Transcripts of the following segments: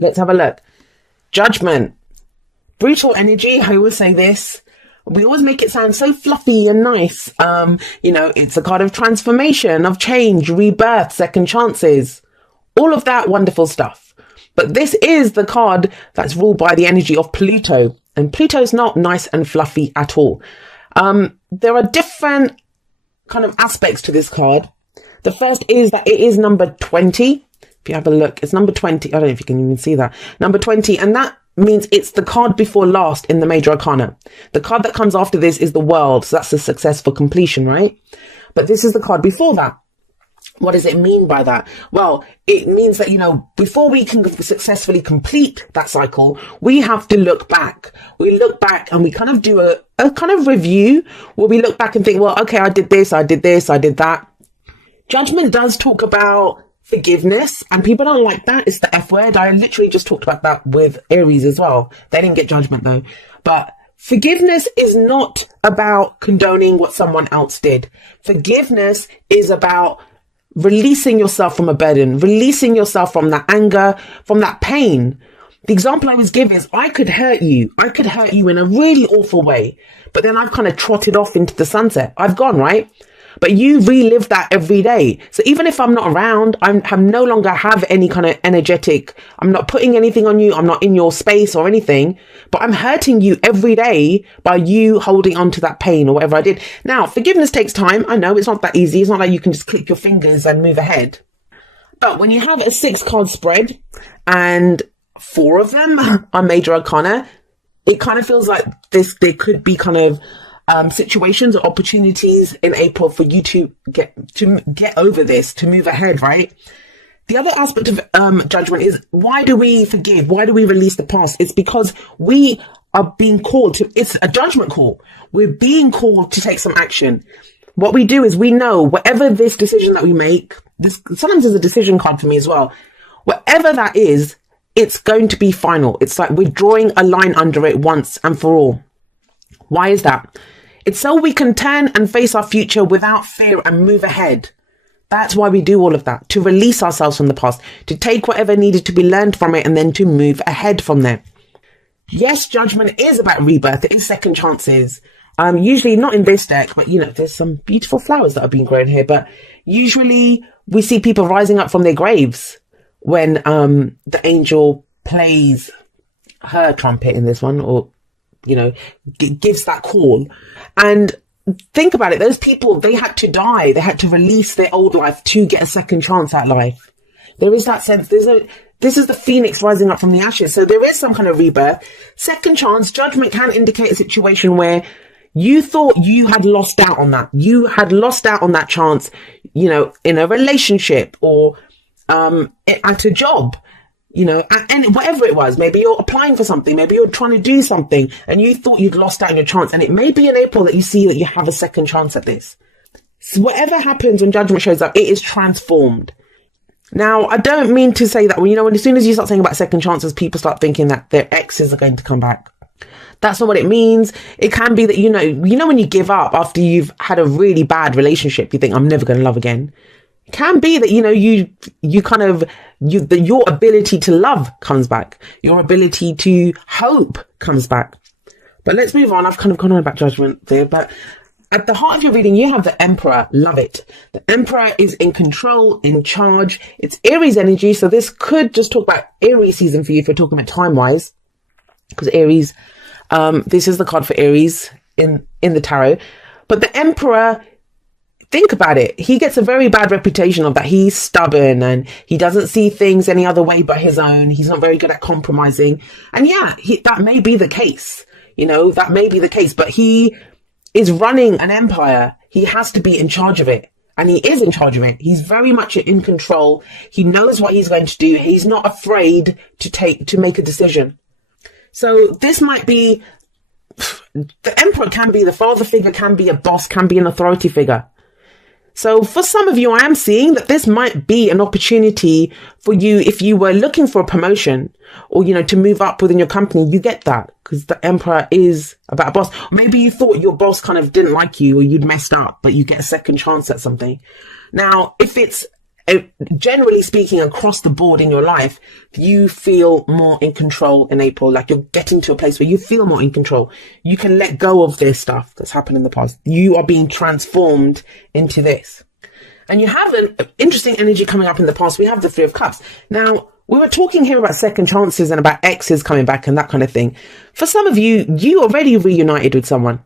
Let's have a look. Judgment. Brutal energy. I always say this. We always make it sound so fluffy and nice. It's a card of transformation, of change, rebirth, second chances, all of that wonderful stuff. But this is the card that's ruled by the energy of Pluto. And Pluto's not nice and fluffy at all. There are different kind of aspects to this card. The first is that it is number 20. If you have a look, it's number 20. I don't know if you can even see that. Number 20. And that means it's the card before last in the major arcana. The card that comes after this is the World. So that's a successful completion, right? But this is the card before that. What does it mean by that? Well, it means that, before we can successfully complete that cycle, we have to look back. We look back and we kind of do a kind of review where we look back and think, well, okay, I did this, I did this, I did that. Judgment does talk about forgiveness, and people don't like that. It's the F word. I literally just talked about that with Aries as well. They didn't get judgment though. But forgiveness is not about condoning what someone else did. Forgiveness is about releasing yourself from a burden, releasing yourself from that anger, from that pain. The example I always give is I could hurt you. I could hurt you in a really awful way, but then I've kind of trotted off into the sunset. I've gone, right? But you relive that every day. So even if I'm not around, I'm no longer have any kind of energetic, I'm not putting anything on you. I'm not in your space or anything, but I'm hurting you every day by you holding on to that pain or whatever I did. Now, forgiveness takes time. I know it's not that easy. It's not like you can just click your fingers and move ahead. But when you have a 6-card spread and 4 of them are major arcana, it kind of feels like there could be kind of situations or opportunities in April for you to get over this, to move ahead, right? The other aspect of judgment is, why do we forgive? Why do we release the past? It's because we are being called to, it's a judgment call. We're being called to take some action. What we do is we know whatever this decision that we make, this sometimes is a decision card for me as well. Whatever that is, it's going to be final. It's like we're drawing a line under it once and for all. Why is that? It's so we can turn and face our future without fear and move ahead. That's why we do all of that, to release ourselves from the past, to take whatever needed to be learned from it and then to move ahead from there. Yes, judgment is about rebirth. It is second chances. Usually not in this deck, but there's some beautiful flowers that have been grown here. But usually we see people rising up from their graves when the angel plays her trumpet in this one, or gives that call. And think about it, those people, they had to die, they had to release their old life to get a second chance at life. There is that sense, this is the phoenix rising up from the ashes, so there is some kind of rebirth. Second chance, judgment can indicate a situation where you thought you had lost out on that. You had lost out on that chance, in a relationship or at a job. And whatever it was, maybe you're applying for something, maybe you're trying to do something and you thought you'd lost out on your chance. And it may be in April that you see that you have a second chance at this. So whatever happens when judgment shows up, it is transformed. Now, I don't mean to say that, when as soon as you start saying about second chances, people start thinking that their exes are going to come back. That's not what it means. It can be that, when you give up after you've had a really bad relationship, you think, I'm never going to love again. It can be that, your ability to love comes back. Your ability to hope comes back. But let's move on. I've kind of gone on about judgment there, but at the heart of your reading, you have the Emperor. Love it. The Emperor is in control, in charge. It's Aries energy. So this could just talk about Aries season for you if we're talking about time-wise. Because Aries, this is the card for Aries in the tarot. But the Emperor, think about it. He gets a very bad reputation of that. He's stubborn and he doesn't see things any other way but his own. He's not very good at compromising. And yeah, that may be the case. That may be the case. But he is running an empire. He has to be in charge of it. And he is in charge of it. He's very much in control. He knows what he's going to do. He's not afraid to make a decision. So this might be, the Emperor can be the father figure, can be a boss, can be an authority figure. So for some of you, I am seeing that this might be an opportunity for you if you were looking for a promotion or, to move up within your company. You get that because the Emperor is about a boss. Maybe you thought your boss kind of didn't like you or you'd messed up, but you get a second chance at something. Now, if it's generally speaking, across the board in your life, you feel more in control in April. Like you're getting to a place where you feel more in control. You can let go of this stuff that's happened in the past. You are being transformed into this. And you have an interesting energy coming up in the past. We have the Three of Cups. Now, we were talking here about second chances and about exes coming back and that kind of thing. For some of you, you already reunited with someone.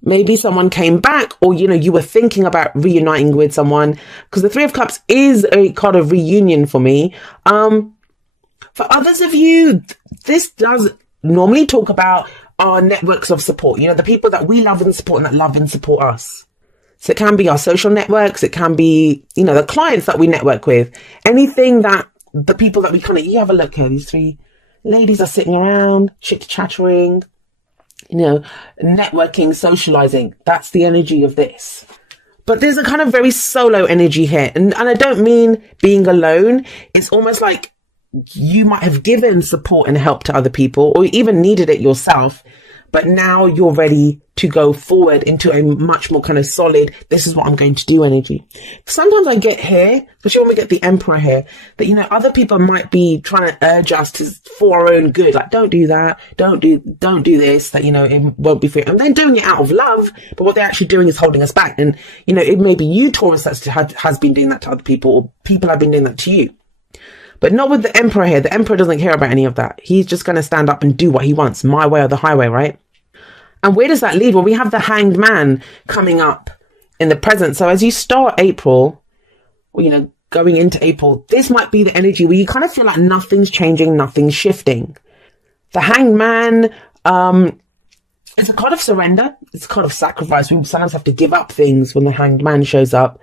Maybe someone came back, or, you were thinking about reuniting with someone, because the Three of Cups is a kind of reunion for me. For others of you, this does normally talk about our networks of support, the people that we love and support and that love and support us. So it can be our social networks. It can be, the clients that we network with, anything that the people that we you have a look here. These three ladies are sitting around, chit-chattering, networking, socializing. That's the energy of this. But there's a kind of very solo energy here. And I don't mean being alone. It's almost like you might have given support and help to other people, or even needed it yourself. But now you're ready to go forward into a much more kind of solid, this is what I'm going to do energy. Sometimes I get here, especially when we get the Emperor here, that, other people might be trying to urge us for our own good. Like, don't do that. Don't do this, that, it won't be fair. And they're doing it out of love, but what they're actually doing is holding us back. And, it may be you, Taurus, that has been doing that to other people, or people have been doing that to you. But not with the Emperor here. The Emperor doesn't care about any of that. He's just going to stand up and do what he wants, my way or the highway, right? And where does that lead? Well, we have the Hanged Man coming up in the present. So as you start April, or, going into April, this might be the energy where you kind of feel like nothing's changing, nothing's shifting. The Hanged Man, it's a card of surrender. It's a card of sacrifice. We sometimes have to give up things when the Hanged Man shows up.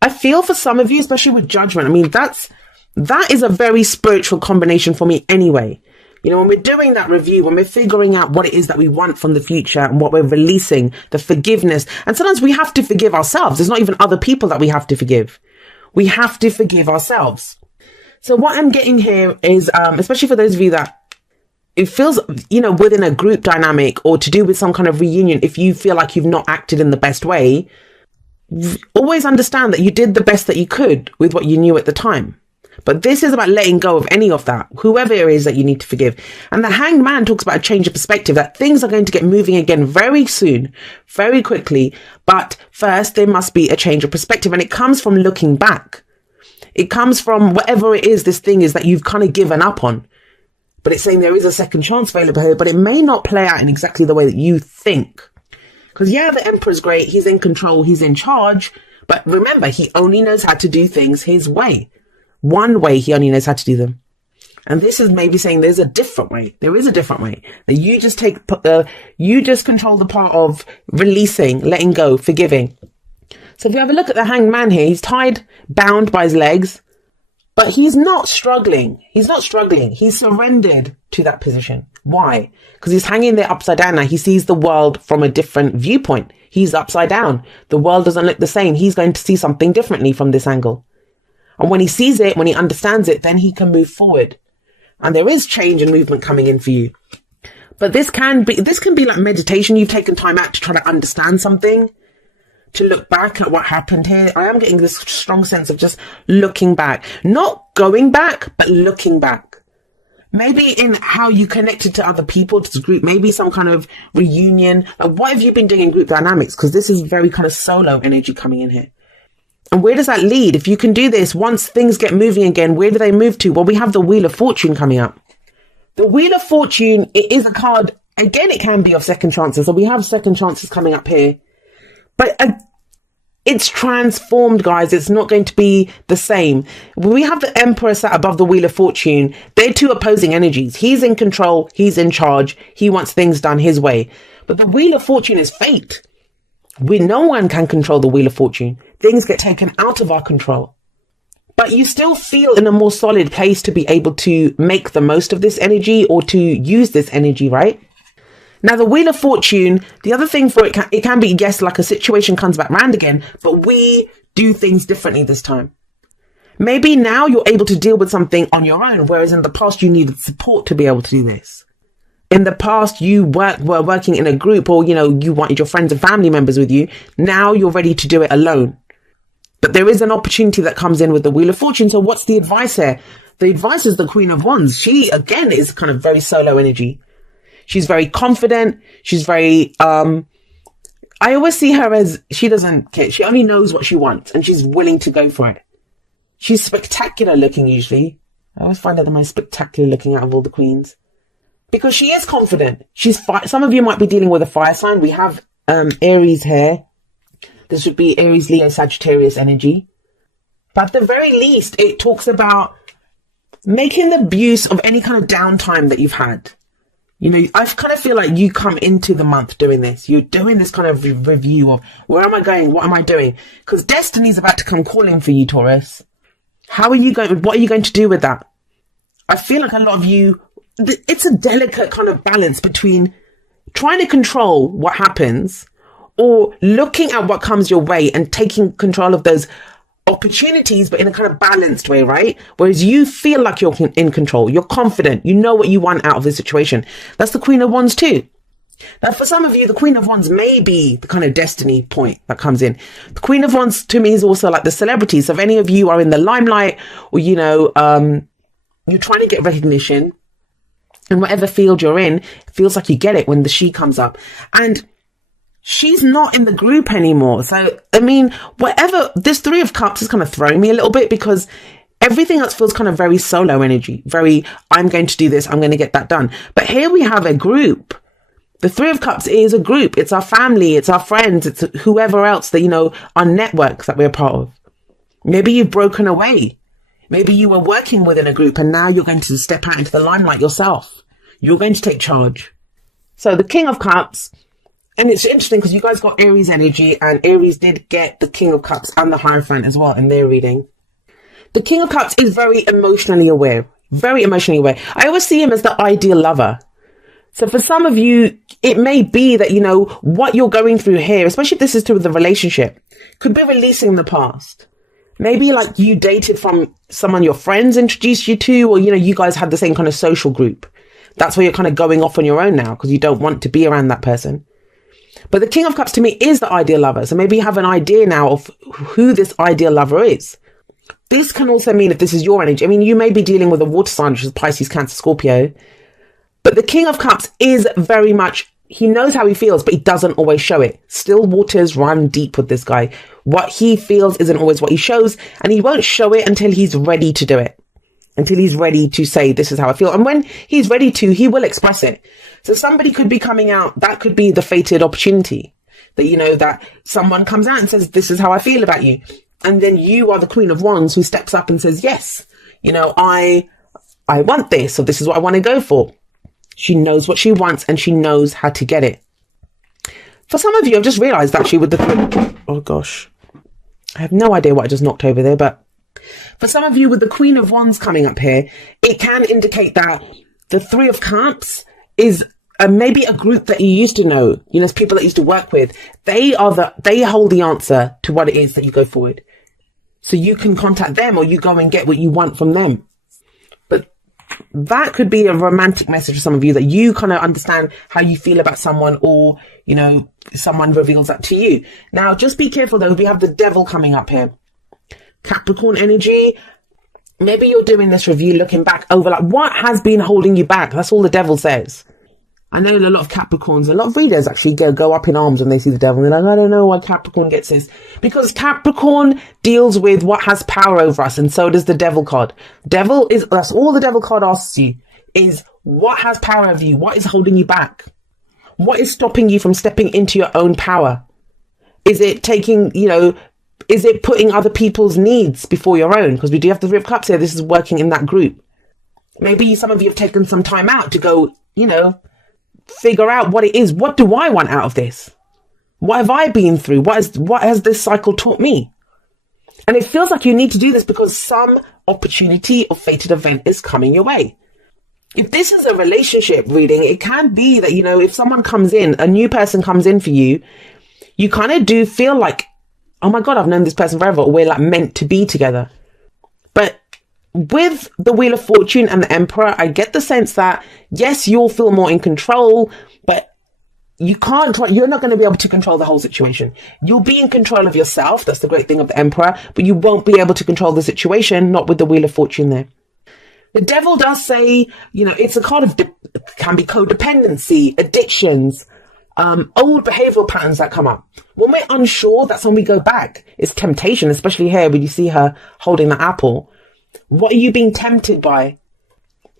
I feel for some of you, especially with Judgment, I mean, that is a very spiritual combination for me anyway. When we're doing that review, when we're figuring out what it is that we want from the future and what we're releasing, the forgiveness. And sometimes we have to forgive ourselves. It's not even other people that we have to forgive. We have to forgive ourselves. So what I'm getting here is, especially for those of you that it feels, within a group dynamic or to do with some kind of reunion, if you feel like you've not acted in the best way, always understand that you did the best that you could with what you knew at the time. But this is about letting go of any of that, whoever it is that you need to forgive. And the Hanged Man talks about a change of perspective, that things are going to get moving again very soon, very quickly. But first, there must be a change of perspective. And it comes from looking back. It comes from whatever it is, this thing is that you've kind of given up on. But it's saying there is a second chance available here, but it may not play out in exactly the way that you think. Because the Emperor's great. He's in control. He's in charge. But remember, he only knows how to do things his way. One way he only knows how to do them. And this is maybe saying there's a different way. There is a different way. That you just you just control the part of releasing, letting go, forgiving. So if you have a look at the Hanged Man here, he's tied, bound by his legs, but he's not struggling. He's not struggling. He's surrendered to that position. Why? Because he's hanging there upside down now. He sees the world from a different viewpoint. He's upside down. The world doesn't look the same. He's going to see something differently from this angle. And when he sees it, when he understands it, then he can move forward. And there is change and movement coming in for you. But this can be like meditation. You've taken time out to try to understand something, to look back at what happened here. I am getting this strong sense of just looking back, not going back, but looking back. Maybe in how you connected to other people, to the group, maybe some kind of reunion. What have you been doing in group dynamics? Because this is very kind of solo energy coming in here. And where does that lead? If you can do this, once things get moving again, where do they move to? Well, we have the Wheel of Fortune coming up. The Wheel of Fortune, it is a card. Again, it can be of second chances. So we have second chances coming up here. But it's transformed, guys. It's not going to be the same. We have the Emperor sat above the Wheel of Fortune. They're two opposing energies. He's in control. He's in charge. He wants things done his way. But the Wheel of Fortune is fate. No one can control the Wheel of Fortune. Things get taken out of our control. But you still feel in a more solid place to be able to make the most of this energy or to use this energy, right? Now, the Wheel of Fortune, the other thing for it can be, yes, like a situation comes back round again, but we do things differently this time. Maybe now you're able to deal with something on your own, whereas in the past you needed support to be able to do this. In the past, you were working in a group, or, you wanted your friends and family members with you. Now you're ready to do it alone. But there is an opportunity that comes in with the Wheel of Fortune. So what's the advice here? The advice is the Queen of Wands. She, again, is kind of very solo energy. She's very confident. She's very, I always see her as, she doesn't care. She only knows what she wants and she's willing to go for it. She's spectacular looking usually. I always find her the most spectacular looking out of all the queens. Because she is confident. Some of you might be dealing with a fire sign. We have Aries here. This would be Aries, Leo, Sagittarius energy. But at the very least, it talks about making the use of any kind of downtime that you've had. You know, I kind of feel like you come into the month doing this. You're doing this kind of review of where am I going? What am I doing? Because destiny is about to come calling for you, Taurus. How are you going? What are you going to do with that? I feel like a lot of you, it's a delicate kind of balance between trying to control what happens or looking at what comes your way and taking control of those opportunities, but in a kind of balanced way, right? Whereas you feel like you're in control, you're confident, you know what you want out of the situation. That's the Queen of Wands too. Now, for some of you, the Queen of Wands may be the kind of destiny point that comes in. The Queen of Wands to me is also like the celebrities. So if any of you are in the limelight or, you know, you're trying to get recognition in whatever field you're in, it feels like you get it when the she comes up. And she's not in the group anymore. So, I mean, whatever, this Three of Cups is kind of throwing me a little bit because everything else feels kind of very solo energy. Very, I'm going to do this, I'm going to get that done. But here we have a group. The Three of Cups is a group. It's our family. It's our friends. It's whoever else that, you know, our networks that we're part of. Maybe you've broken away. Maybe you were working within a group and now you're going to step out into the limelight yourself. You're going to take charge. So the King of Cups, and it's interesting because you guys got Aries energy and Aries did get the King of Cups and the Hierophant as well in their reading. The King of Cups is very emotionally aware. Very emotionally aware. I always see him as the ideal lover. So for some of you, it may be that, you know, what you're going through here, especially if this is to the relationship, could be releasing the past. Maybe like you dated from someone your friends introduced you to, or, you know, you guys had the same kind of social group. That's where you're kind of going off on your own now because you don't want to be around that person. But the King of Cups to me is the ideal lover. So maybe you have an idea now of who this ideal lover is. This can also mean if this is your energy. I mean, you may be dealing with a water sign, which is Pisces, Cancer, Scorpio. But the King of Cups is very much, he knows how he feels, but he doesn't always show it. Still waters run deep with this guy. What he feels isn't always what he shows, and he won't show it until he's ready to do it. Until he's ready to say, this is how I feel. And when he's ready to, he will express it. So somebody could be coming out, that could be the fated opportunity. That, you know, that someone comes out and says, this is how I feel about you. And then you are the Queen of Wands who steps up and says, yes, you know, I want this, or this is what I want to go for. She knows what she wants and she knows how to get it. For some of you, I've just realised actually with the... Oh gosh. I have no idea what I just knocked over there, but for some of you with the Queen of Wands coming up here, it can indicate that the Three of Cups is maybe a group that you used to know, you know, people that you used to work with. They hold the answer to what it is that you go forward. So you can contact them or you go and get what you want from them. That could be a romantic message for some of you, that you kind of understand how you feel about someone, or, you know, someone reveals that to you. Now, just be careful though. We have the Devil coming up here. Capricorn energy. Maybe you're doing this review looking back over like what has been holding you back. That's all the Devil says. I know a lot of Capricorns, a lot of readers actually go up in arms when they see the Devil. And they're like, I don't know why Capricorn gets this. Because Capricorn deals with what has power over us. And so does the Devil card. Devil is, that's all the Devil card asks you, is what has power over you? What is holding you back? What is stopping you from stepping into your own power? Is it taking, you know, is it putting other people's needs before your own? Because we do have the Three of Cups here. This is working in that group. Maybe some of you have taken some time out to go, you know, figure out what it is. What do I want out of this? What have I been through? What has this cycle taught me? And it feels like you need to do this because some opportunity or fated event is coming your way. If this is a relationship reading, it can be that, you know, if someone comes in, a new person comes in for you, you kind of do feel like, oh my God, I've known this person forever, or we're like meant to be together. But with the Wheel of Fortune and the Emperor, I get the sense that, yes, you'll feel more in control, but you're not going to be able to control the whole situation. You'll be in control of yourself. That's the great thing of the Emperor, but you won't be able to control the situation, not with the Wheel of Fortune there. The Devil does say, it's a card of, can be codependency, addictions, old behavioral patterns that come up. When we're unsure, that's when we go back. It's temptation, especially here when you see her holding the apple. What are you being tempted by?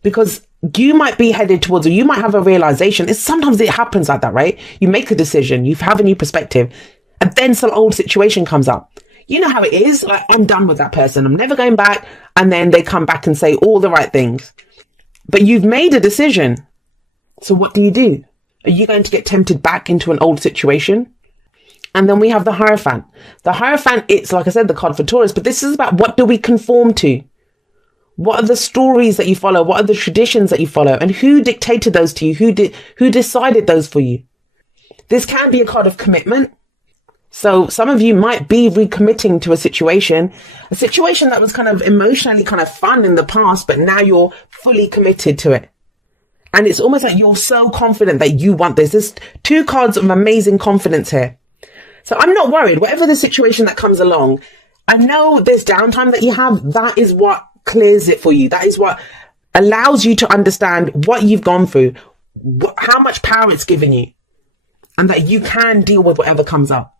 Because you might be headed towards, or you might have a realization. Sometimes it happens like that, right? You make a decision, you have a new perspective, and then some old situation comes up. You know how it is. Like, I'm done with that person. I'm never going back. And then they come back and say all the right things. But you've made a decision. So what do? Are you going to get tempted back into an old situation? And then we have the Hierophant. The Hierophant, it's, like I said, the card for Taurus, but this is about what do we conform to? What are the stories that you follow? What are the traditions that you follow? And who dictated those to you? Who decided those for you? This can be a card of commitment. So some of you might be recommitting to a situation that was kind of emotionally kind of fun in the past, but now you're fully committed to it. And it's almost like you're so confident that you want this. There's two cards of amazing confidence here. So I'm not worried. Whatever the situation that comes along, I know this downtime that you have, that is what clears it for you. That is what allows you to understand what you've gone through, how much power it's given you, and that you can deal with whatever comes up.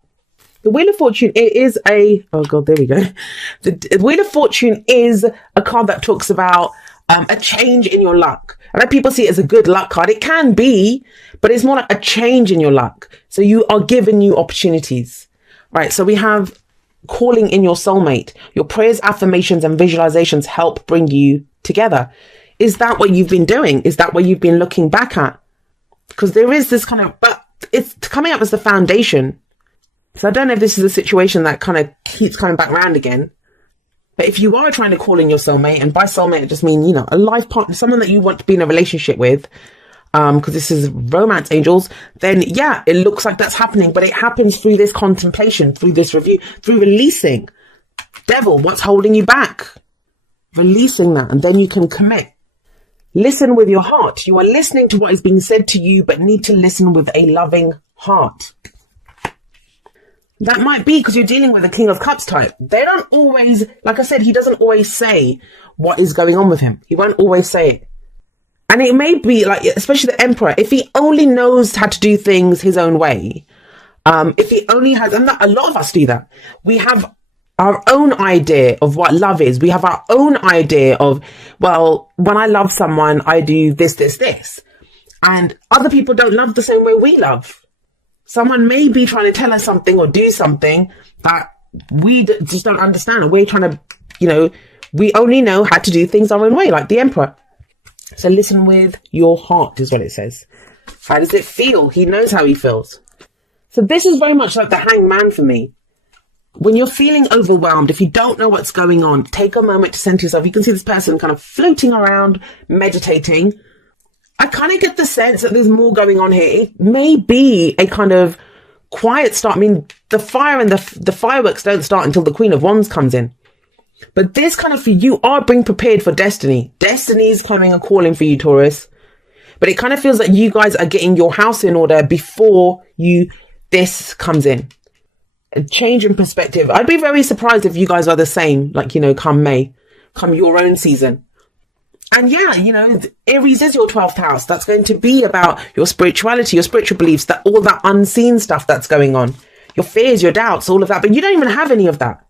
The Wheel of Fortune, it is oh God, there we go. The Wheel of Fortune is a card that talks about a change in your luck. I know people see it as a good luck card. It can be, but it's more like a change in your luck. So you are given new opportunities, right? So we have calling in your soulmate. Your prayers, affirmations, and visualizations help bring you together. Is that what you've been doing? Is that what you've been looking back at? Because there is this kind of, but it's coming up as the foundation. So I don't know if this is a situation that kind of keeps coming back around again. But if you are trying to call in your soulmate, and by soulmate, I just mean, a life partner, someone that you want to be in a relationship with, because this is romance angels, then yeah, it looks like that's happening, but it happens through this contemplation, through this review, through releasing. Devil, what's holding you back? Releasing that, and then you can commit. Listen with your heart. You are listening to what is being said to you, but need to listen with a loving heart. That might be because you're dealing with a King of Cups type. They don't always, like I said, he doesn't always say what is going on with him. He won't always say it. And it may be like, especially the Emperor, if he only knows how to do things his own way, if he only has, and a lot of us do that. We have our own idea of what love is. We have our own idea of, well, when I love someone, I do this, this, this. And other people don't love the same way we love. Someone may be trying to tell us something or do something that we just don't understand. We're trying to, we only know how to do things our own way, like the Emperor. So listen with your heart is what it says. How does it feel? He knows how he feels. So this is very much like the Hanged Man for me. When you're feeling overwhelmed, if you don't know what's going on, take a moment to center yourself. You can see this person kind of floating around, meditating. I kind of get the sense that there's more going on here. It may be a kind of quiet start. I mean, the fire and the fireworks don't start until the Queen of Wands comes in. But this kind of, you are being prepared for destiny. Destiny is coming and calling for you, Taurus. But it kind of feels like you guys are getting your house in order before this comes in. A change in perspective. I'd be very surprised if you guys are the same, like, come May, come your own season. And yeah, Aries is your 12th house. That's going to be about your spirituality, your spiritual beliefs, that all that unseen stuff that's going on, your fears, your doubts, all of that. But you don't even have any of that.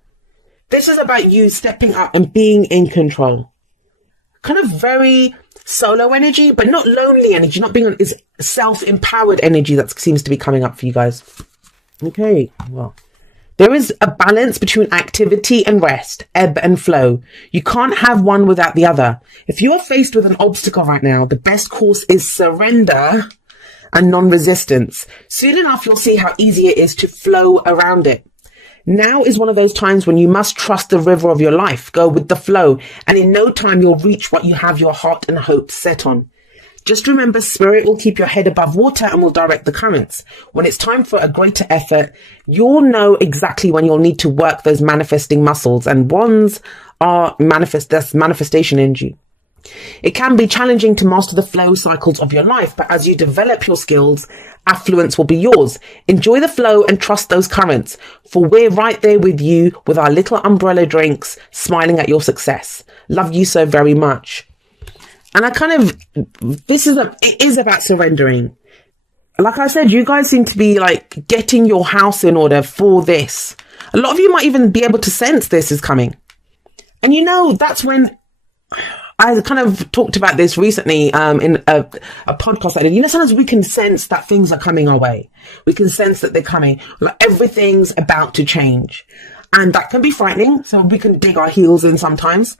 This is about you stepping up and being in control. Kind of very solo energy, but not lonely energy, not being it's self-empowered energy that seems to be coming up for you guys. Okay, well, there is a balance between activity and rest, ebb and flow. You can't have one without the other. If you are faced with an obstacle right now, the best course is surrender and non-resistance. Soon enough, you'll see how easy it is to flow around it. Now is one of those times when you must trust the river of your life, go with the flow, and in no time you'll reach what you have your heart and hope set on. Just remember, spirit will keep your head above water and will direct the currents. When it's time for a greater effort, you'll know exactly when you'll need to work those manifesting muscles, and wands are that's manifestation energy. It can be challenging to master the flow cycles of your life, but as you develop your skills, affluence will be yours. Enjoy the flow and trust those currents, for we're right there with you with our little umbrella drinks, smiling at your success. Love you so very much. And it is about surrendering. Like I said, you guys seem to be like getting your house in order for this. A lot of you might even be able to sense this is coming. And that's when I kind of talked about this recently in a podcast I did. Sometimes we can sense that things are coming our way. We can sense that they're coming. Like everything's about to change. And that can be frightening. So we can dig our heels in sometimes,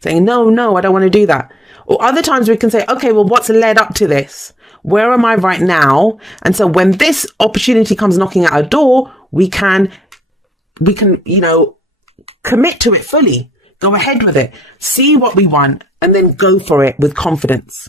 saying, no, I don't want to do that. Or other times we can say, okay, well, what's led up to this? Where am I right now? And so when this opportunity comes knocking at our door, we can, commit to it fully. Go ahead with it, see what we want, and then go for it with confidence.